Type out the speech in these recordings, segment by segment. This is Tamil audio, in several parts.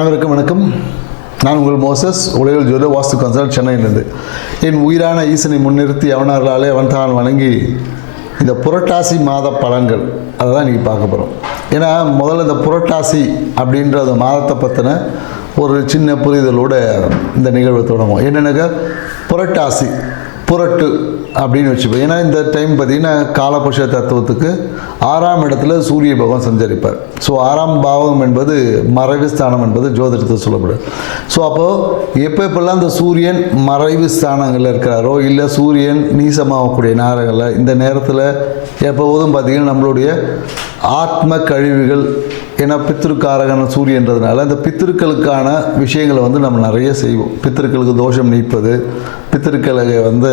அனைவருக்கும் வணக்கம். நான் உங்கள் மோசஸ் உலகில் ஜோதி வாஸ்து கன்சல்ட் சென்னையிலிருந்து. என் உயிரான ஈசனை முன்னிறுத்தி அவனார்களாலே அவன் தான் வணங்கி இந்த புரட்டாசி மாத பலன்கள். அதை தான் இன்றைக்கி பார்க்க போகிறோம் ஏன்னா முதல்ல இந்த புரட்டாசி அப்படின்ற அந்த மாதத்தை பற்றின ஒரு சின்ன புரிதலோட இந்த நிகழ்வை தொடங்குவோம். என்னென்னாக்கா புரட்டாசி. புரட்டு அப்படின்னு வச்சுப்போம். ஏன்னா இந்த டைம் பார்த்தீங்கன்னா காலபுருஷ தத்துவத்துக்கு ஆறாம் இடத்துல சூரிய பகவான் சஞ்சரிப்பார். ஸோ ஆறாம் பாவம் என்பது மறைவு ஸ்தானம் என்பது ஜோதிடத்தில் சொல்லப்படும் ஸோ அப்போது எப்போ எப்பெல்லாம் இந்த சூரியன் மறைவு ஸ்தானங்களில் இருக்கிறாரோ இல்லை சூரியன் நீசமாகக்கூடிய நேரங்களில் இந்த நேரத்தில் எப்போதும் பார்த்திங்கன்னா நம்மளுடைய ஆத்ம கழிவுகள் ஏன்னா பித்திருக்காரகன சூரியன்றதுனால இந்த பித்திருக்களுக்கான விஷயங்களை வந்து நம்ம நிறைய செய்வோம். பித்திருக்களுக்கு தோஷம் நீப்பது பித்திருக்களை வந்து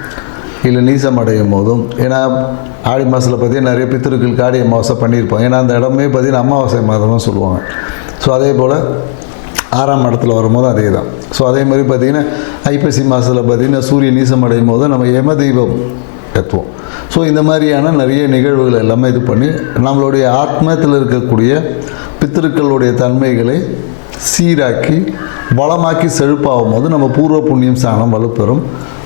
இல்லை நீசம் அடையும் போதும். ஏன்னா ஆடி மாதத்தில் பார்த்தீங்கன்னா நிறைய பித்திருக்கள் காடி அமாவாசை பண்ணியிருப்போம் ஏன்னா அந்த இடமே பார்த்தீங்கன்னா அமாவாசை மாதம்னு சொல்லுவாங்க. ஸோ அதே போல் ஆறாம் இடத்துல வரும்போது அதே தான் ஸோ அதே மாதிரி பார்த்திங்கன்னா ஐப்பசி மாதத்தில் பார்த்திங்கன்னா சூரிய நீசம் அடையும் போது நம்ம யம தெய்வம் ஏற்றுவோம் ஸோ இந்த மாதிரியான நிறைய நிகழ்வுகள் எல்லாமே இது பண்ணி நம்மளுடைய ஆத்மத்தில் இருக்கக்கூடிய பித்திருக்களுடைய தன்மைகளை சீராக்கி வளமாக்கி செழிப்பாகும் போது நம்ம பூர்வ புண்ணியம் ஸ்தானம் வலுப்பெறும்.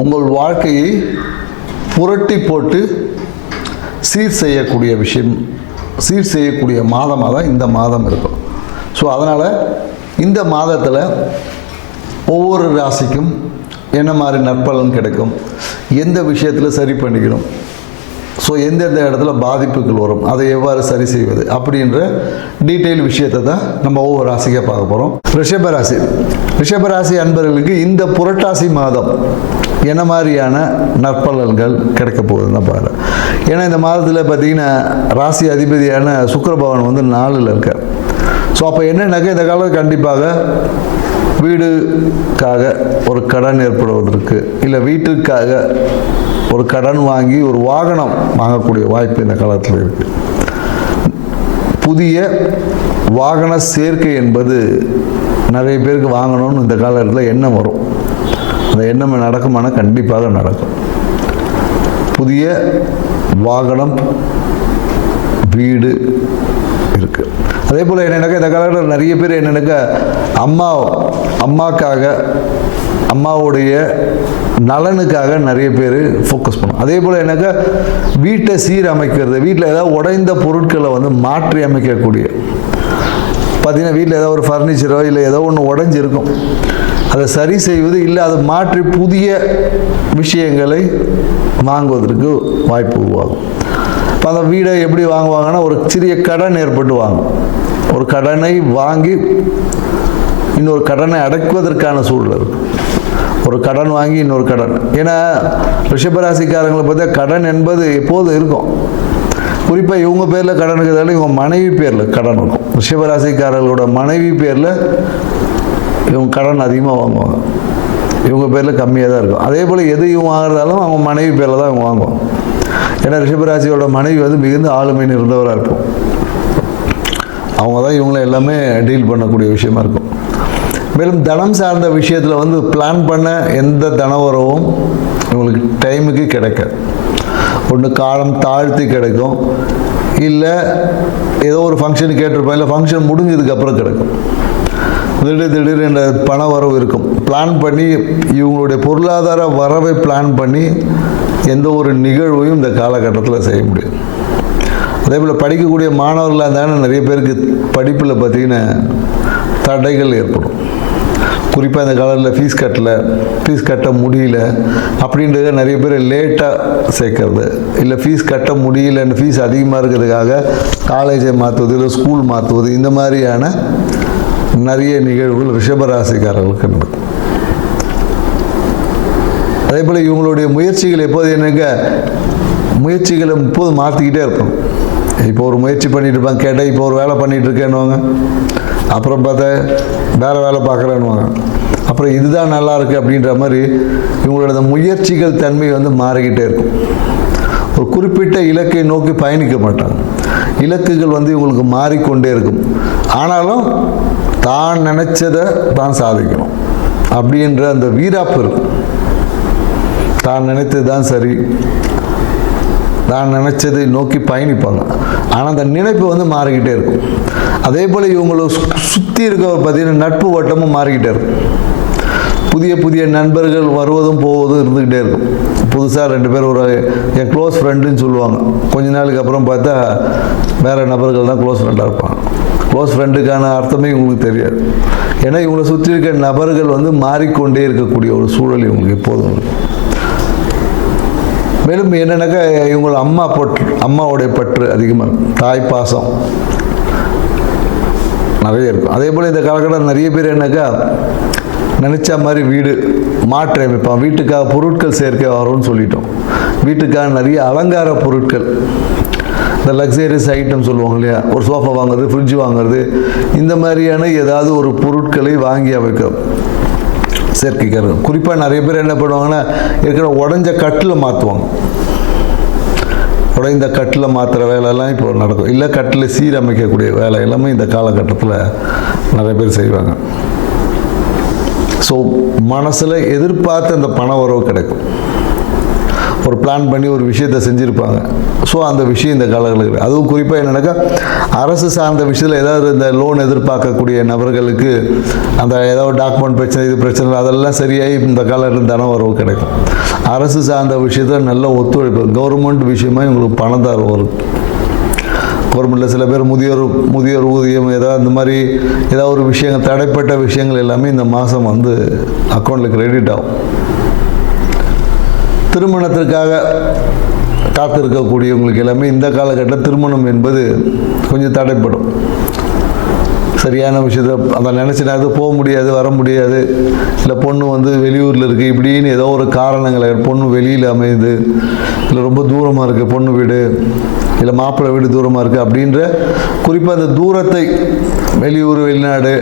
உங்கள் வாழ்க்கையை புரட்டி போட்டு சீர் செய்யக்கூடிய விஷயம் சீர் செய்யக்கூடிய மாதமாக தான் இந்த மாதம் இருக்கும். ஸோ அதனால் இந்த மாதத்தில் ஒவ்வொரு ராசிக்கும் என்ன மாதிரி நற்பலன் கிடைக்கும் எந்த விஷயத்தில் சரி பண்ணிக்கணும் ஸோ எந்தெந்த இடத்துல பாதிப்புகள் வரும் அதை எவ்வாறு சரி செய்வது அப்படின்ற டீட்டெயில் விஷயத்தை தான் நம்ம ஒவ்வொரு ராசிக்காக பார்க்க போகிறோம் ரிஷபராசி ரிஷபராசி அன்பர்களுக்கு இந்த புரட்டாசி மாதம் என்ன மாதிரியான நற்பலன்கள் கிடைக்க போகுதுன்னு பாரு ஏன்னா இந்த மாதத்தில் பார்த்தீங்கன்னா ராசி அதிபதியான சுக்கிரபவன் வந்து நாலில் இருக்கார். ஸோ அப்போ என்னன்னாக்கா இந்த காலம் கண்டிப்பாக வீடுக்காக ஒரு கடன் ஏற்படுவதற்கு இல்லை வீட்டுக்காக ஒரு கடன் வாங்கி ஒரு வாகனம் வாங்கக்கூடிய வாய்ப்பு இந்த காலத்தில் இருக்குது புதிய வாகன சேர்க்கை என்பது நிறைய பேருக்கு வாங்கணும்னு இந்த காலத்தில் எண்ணம் வரும். அந்த எண்ணம் நடக்குமானா கண்டிப்பாக நடக்கும். புதிய வாகனம் வீடு அதே போல் என்னென்னாக்கா இந்த காலகட்டத்தில் நிறைய பேர் என்னென்னாக்கா அம்மா அம்மாக்காக அம்மாவுடைய நலனுக்காக நிறைய பேர் ஃபோக்கஸ் பண்ணும். அதே போல் என்னக்கா வீட்டை சீரமைக்கிறது வீட்டில் ஏதாவது உடைந்த பொருட்களை வந்து மாற்றி அமைக்கக்கூடிய. பார்த்தீங்கன்னா வீட்டில் ஏதோ ஒரு ஃபர்னிச்சரோ இல்லை ஏதோ ஒன்று உடஞ்சிருக்கும். அதை சரி செய்வது இல்லை அதை மாற்றி புதிய விஷயங்களை வாங்குவதற்கு வாய்ப்பு உருவாகும். இப்போ அந்த வீடை எப்படி வாங்குவாங்கன்னா ஒரு சிறிய கடன் ஏற்பட்டு வாங்கும். ஒரு கடனை வாங்கி இன்னொரு கடனை அடக்குவதற்கான சூழல் இருக்கும் ஒரு கடன் வாங்கி இன்னொரு கடன். ஏன்னா ரிஷபராசிக்காரங்களை பார்த்தா கடன் என்பது எப்போதும் இருக்கும்? குறிப்பாக இவங்க பேரில் கடன் இருக்கிறதால இவங்க மனைவி பேரில் கடன் இருக்கும். ரிஷபராசிக்காரர்களோட மனைவி பேரில் இவங்க கடன் அதிகமாக வாங்குவாங்க. இவங்க பேரில் கம்மியாக தான் இருக்கும். அதே போல் எது இவங்க வாங்குறதாலும் அவங்க மனைவி பேரில் தான் இவங்க வாங்குவோம் ஏன்னா ரிஷபராசியோட மனைவி வந்து மிகுந்த ஆளுமை இருந்தவராக இருக்கும். அவங்க தான் இவங்கள எல்லாமே டீல் பண்ணக்கூடிய விஷயமா இருக்கும். மேலும் தனம் சார்ந்த விஷயத்தில் வந்து பிளான் பண்ண எந்த தனவரவும் இவங்களுக்கு டைமுக்கு கிடைக்காது. ஒன்று காலம் தாழ்த்தி கிடைக்கும். இல்லை ஏதோ ஒரு ஃபங்க்ஷன் கேட்டிருப்பேன். இல்லை ஃபங்க்ஷன் முடிஞ்சதுக்கப்புறம் கிடைக்கும். திடீர் திடீர்னு பண வரவு இருக்கும். பிளான் பண்ணி இவங்களுடைய பொருளாதார வரவை பிளான் பண்ணி எந்த ஒரு நிகழ்வையும் இந்த காலகட்டத்தில் செய்ய முடியும் அதே போல் படிக்கக்கூடிய மாணவர்களாக இருந்தாலும் நிறைய பேருக்கு படிப்பில் பார்த்தீங்கன்னா தடைகள் ஏற்படும். குறிப்பாக இந்த காலத்தில் ஃபீஸ் கட்டல ஃபீஸ் கட்ட முடியல அப்படின்றத நிறைய பேர் லேட்டாக சேர்க்கறது. இல்லை ஃபீஸ் கட்ட முடியலன்னு ஃபீஸ் அதிகமாக இருக்கிறதுக்காக காலேஜை மாற்றுவது இல்லை ஸ்கூல் மாற்றுவது இந்த மாதிரியான நிறைய நிகழ்வுகள் ரிஷபராசிக்காரர்களுக்கு நடக்கும். அதே போல் இவங்களுடைய முயற்சிகள் எப்போது என்னங்க? முயற்சிகளை எப்போது மாற்றிக்கிட்டே இருக்கணும் இப்போ ஒரு முயற்சி பண்ணிட்டு இருப்பாங்க கேட்டால் இப்போ ஒரு வேலை பண்ணிட்டு இருக்கேன்னுவாங்க. அப்புறம் பார்த்தா வேறு வேலை பார்க்குறேன்னுவாங்க. அப்புறம் இதுதான் நல்லா இருக்குது அப்படின்ற மாதிரி இவங்களோட அந்த முயற்சிகள் தன்மை வந்து மாறிக்கிட்டே இருக்கும். ஒரு குறிப்பிட்ட இலக்கை நோக்கி பயணிக்க மாட்டாங்க. இலக்குகள் வந்து இவங்களுக்கு மாறிக்கொண்டே இருக்கும். ஆனாலும் தான் நினச்சதை தான் சாதிக்கணும். அப்படின்ற அந்த வீராப்பு இருக்கும். தான் நினைத்தது தான் சரி. தான் நினைச்சதை நோக்கி பயணிப்பாங்க. ஆனால் அந்த நினைப்பு வந்து மாறிக்கிட்டே இருக்கும். அதே போல் இவங்களை சுற்றி இருக்க பார்த்தீங்கன்னா நட்பு வட்டமும் மாறிக்கிட்டே இருக்கும். புதிய புதிய நண்பர்கள் வருவதும் போவதும் இருந்துக்கிட்டே இருக்கும். புதுசாக ரெண்டு பேர் ஒரு என் க்ளோஸ் ஃப்ரெண்டுன்னு சொல்லுவாங்க. கொஞ்ச நாளுக்கு அப்புறம் பார்த்தா வேறு நபர்கள் தான் க்ளோஸ் ஃப்ரெண்டாக இருப்பாங்க. க்ளோஸ் ஃப்ரெண்டுக்கான அர்த்தமே இவங்களுக்கு தெரியாது. ஏன்னா இவங்களை சுற்றி இருக்க நபர்கள் வந்து மாறிக்கொண்டே இருக்கக்கூடிய ஒரு சூழல் இவங்களுக்கு எப்போதும் மேலும் என்னென்னாக்கா இவங்கள அம்மா பற்று அம்மாவுடைய பற்று அதிகமாக தாய் பாசம் நிறைய இருக்கும். அதே போல் இந்த காலகட்டம் நிறைய பேர் என்னக்கா நினச்ச மாதிரி வீடு மாற்றி அமைப்பான் வீட்டுக்காக பொருட்கள் சேர்க்கை வரும்னு சொல்லிட்டோம். வீட்டுக்காக நிறைய அலங்கார பொருட்கள் இந்த லக்ஸரியஸ் ஐட்டம் சொல்லுவாங்க இல்லையா? ஒரு சோஃபா வாங்குறது ஃப்ரிட்ஜ் வாங்குறது இந்த மாதிரியான ஏதாவது ஒரு பொருட்களை வாங்கி அமைக்கும் சேர்க்கைக்கிறது குறிப்பாக நிறைய பேர் என்ன பண்ணுவாங்கன்னா இருக்கிற உடஞ்ச கட்டில் மாற்றுவாங்க உடைந்த கட்டில் மாற்றுற வேலையெல்லாம் இப்போ நடக்கும். இல்லை கட்டில் சீரமைக்கக்கூடிய வேலை எல்லாமே இந்த காலகட்டத்தில் நிறைய பேர் செய்வாங்க. ஸோ மனசில் எதிர்பார்த்த அந்த பண உறவு கிடைக்கும். ஒரு பிளான் பண்ணி ஒரு விஷயத்தை செஞ்சுருப்பாங்க. ஸோ அந்த விஷயம் இந்த காலகட்டத்தில் அதுவும் குறிப்பாக என்னென்னாக்கா அரசு சார்ந்த விஷயத்தில் ஏதாவது இந்த லோன் எதிர்பார்க்கக்கூடிய நபர்களுக்கு அந்த ஏதாவது டாக்குமெண்ட் பிரச்சனை இது பிரச்சனை அதெல்லாம் சரியாகி இந்த காலகட்டத்தில் தனம் வரவு கிடைக்கும். அரசு சார்ந்த விஷயத்தில் நல்ல ஒத்துழைப்பு கவர்மெண்ட் விஷயமா இவங்களுக்கு பணத்தார் வரும் கவர்மெண்ட்டில் சில பேர் முதியோர் முதியோர் ஊதியம் ஏதாவது இந்த மாதிரி ஏதாவது ஒரு விஷயங்கள் தடைப்பட்ட விஷயங்கள் எல்லாமே இந்த மாதம் வந்து அக்கௌண்ட்டில் கிரெடிட் ஆகும். திருமணத்திற்காக காத்திருக்கக்கூடியவங்களுக்கு எல்லாமே இந்த காலகட்டம் திருமணம் என்பது கொஞ்சம் தடைப்படும். சரியான விஷயத்தை அதை நினச்சினா அது போக முடியாது வர முடியாது. இல்லை பொண்ணு வந்து வெளியூரில் இருக்குது இப்படின்னு ஏதோ ஒரு காரணங்களை பொண்ணு வெளியில் அமையுது இல்லை ரொம்ப தூரமாக இருக்குது பொண்ணு வீடு இல்லை மாப்பிள்ளை வீடு தூரமாக இருக்குது அப்படின்ற குறிப்பாக அந்த தூரத்தை வெளியூர் வெளிநாடு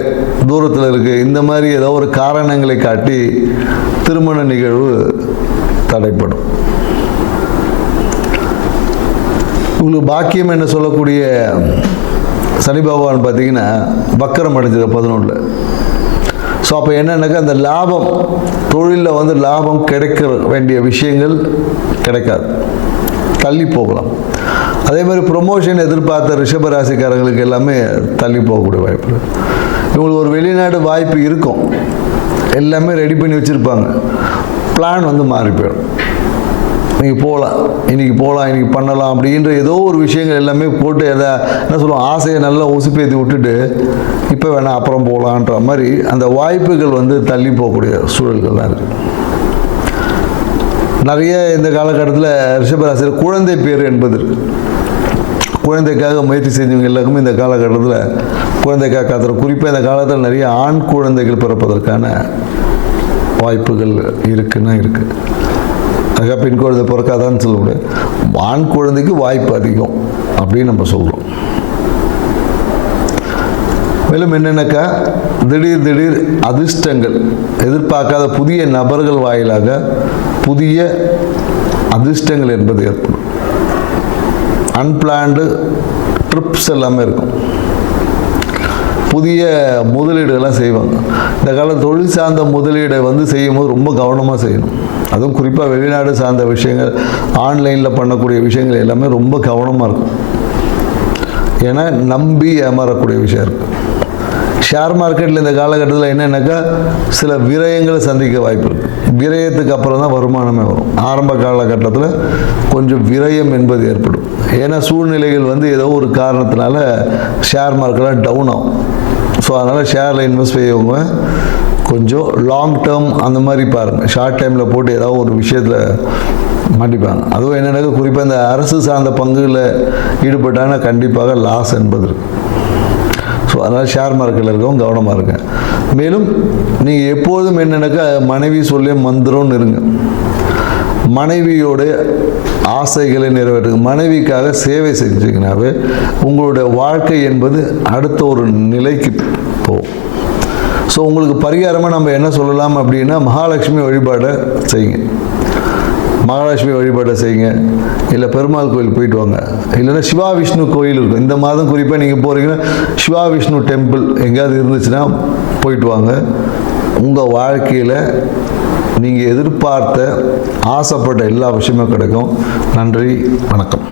தூரத்தில் இருக்குது இந்த மாதிரி ஏதோ ஒரு காரணங்களை காட்டி திருமண நிகழ்வு தடைப்படும். உங்களுக்கு பாக்கியம் என்ன சொல்லக்கூடிய சனி பகவான் பார்த்தீங்கன்னா வக்கரம் அடைஞ்சது பதினொன்றில். ஸோ அப்போ என்னன்னாக்கா அந்த லாபம் தொழிலில் வந்து லாபம் கிடைக்க வேண்டிய விஷயங்கள் கிடைக்காது. தள்ளி போகலாம். அதே மாதிரி ப்ரொமோஷன் எதிர்பார்த்த ரிஷபராசிக்காரங்களுக்கு எல்லாமே தள்ளி போகக்கூடிய வாய்ப்பு இவங்களுக்கு ஒரு வெளிநாடு வாய்ப்பு இருக்கும். எல்லாமே ரெடி பண்ணி வச்சுருப்பாங்க. பிளான் வந்து மாறி போயிடும். இன்றைக்கி போகலாம் இன்றைக்கி போகலாம் இன்றைக்கி பண்ணலாம் அப்படின்ற ஏதோ ஒரு விஷயங்கள் எல்லாமே போட்டு எதை என்ன சொல்லுவோம் ஆசையை நல்லா உசுப்பேற்றி விட்டுட்டு இப்போ வேணால் அப்புறம் போகலான்ற மாதிரி அந்த வாய்ப்புகள் வந்து தள்ளி போகக்கூடிய சூழல்கள் தான் இருக்குது நிறைய இந்த காலகட்டத்தில் ரிஷபராசியில் குழந்தை பேர் என்பது இருக்குது குழந்தைக்காக முயற்சி செஞ்சவங்க எல்லாருக்குமே இந்த காலகட்டத்தில் குழந்தைக்காக காத்துற குறிப்பாக இந்த காலத்தில் நிறைய ஆண் குழந்தைகள் பிறப்பதற்கான வாய்ப்புகள் இருக்குன்னா இருக்குது அதுக்காக பெண் குழந்தை பிறக்காதான்னு சொல்ல முடியாது ஆண் குழந்தைக்கு வாய்ப்பு அதிகம் அப்படின்னு நம்ம சொல்கிறோம் மேலும் என்னென்னக்கா திடீர் திடீர் அதிர்ஷ்டங்கள் எதிர்பார்க்காத புதிய நபர்கள் வாயிலாக புதிய அதிர்ஷ்டங்கள் என்பது ஏற்படும். அன்பிளான்டு ட்ரிப்ஸ் எல்லாமே இருக்கும். புதிய முதலீடுகள்லாம் செய்வாங்க. இந்த காலம் தொழில் சார்ந்த முதலீடை வந்து செய்யும்போது ரொம்ப கவனமாக செய்யணும். அதுவும் குறிப்பாக வெளிநாடு சார்ந்த விஷயங்கள் ஆன்லைனில் பண்ணக்கூடிய விஷயங்கள் எல்லாமே ரொம்ப கவனமாக இருக்கும். ஏன்னா நம்பி ஏமாறக்கூடிய விஷயம் இருக்குது ஷேர் மார்க்கெட்டில் இந்த காலகட்டத்தில் என்னென்னாக்கா சில விரயங்களை சந்திக்க வாய்ப்பு இருக்குது விரயத்துக்கு அப்புறம் தான் வருமானமே வரும். ஆரம்ப காலகட்டத்தில் கொஞ்சம் விரயம் என்பது ஏற்படும். ஏன்னா சூழ்நிலைகள் வந்து ஏதோ ஒரு காரணத்தினால ஷேர் மார்க்கெட்லாம் டவுன் ஆகும். ஸோ அதனால் ஷேரில் இன்வெஸ்ட் செய்யவங்க கொஞ்சம் லாங் டேர்ம் அந்த மாதிரி பாருங்கள் ஷார்ட் டைமில் போட்டு ஏதாவது ஒரு விஷயத்தில் மாட்டிப்பாங்க அதுவும் என்னென்னாக்கா குறிப்பாக இந்த அரசு சார்ந்த பங்குகளில் ஈடுபட்டாங்கன்னா கண்டிப்பாக லாஸ் என்பது இருக்குது அதனால் ஷேர் மார்க்கெட்டில் இருக்கவும் கவனமாக இருங்க. மேலும் நீங்கள் எப்போதும் என்னென்னாக்கா மனைவி சொல்லி மந்திரம்னு இருங்க. மனைவியோட ஆசைகளை நிறைவேற்றுங்க. மனைவிக்காக சேவை செஞ்சீங்கன்னாவே உங்களுடைய வாழ்க்கை என்பது அடுத்த ஒரு நிலைக்கு போகும். ஸோ உங்களுக்கு பரிகாரமாக நம்ம என்ன சொல்லலாம் அப்படின்னா மகாலட்சுமி வழிபாடை செய்யுங்க. மகாலட்சுமி வழிபாட்டை செய்யுங்க. இல்லை பெருமாள் கோயில் போயிட்டு வாங்க. இல்லைன்னா சிவா விஷ்ணு கோயில் இருக்கும். இந்த மாதம் குறிப்பாக நீங்கள் போகிறீங்கன்னா சிவா விஷ்ணு டெம்பிள் எங்கேயாவது இருந்துச்சுன்னா போயிட்டு வாங்க. உங்கள் வாழ்க்கையில் நீங்கள் எதிர்பார்த்த ஆசைப்பட்ட எல்லா விஷயமும் கிடைக்கும். நன்றி வணக்கம்.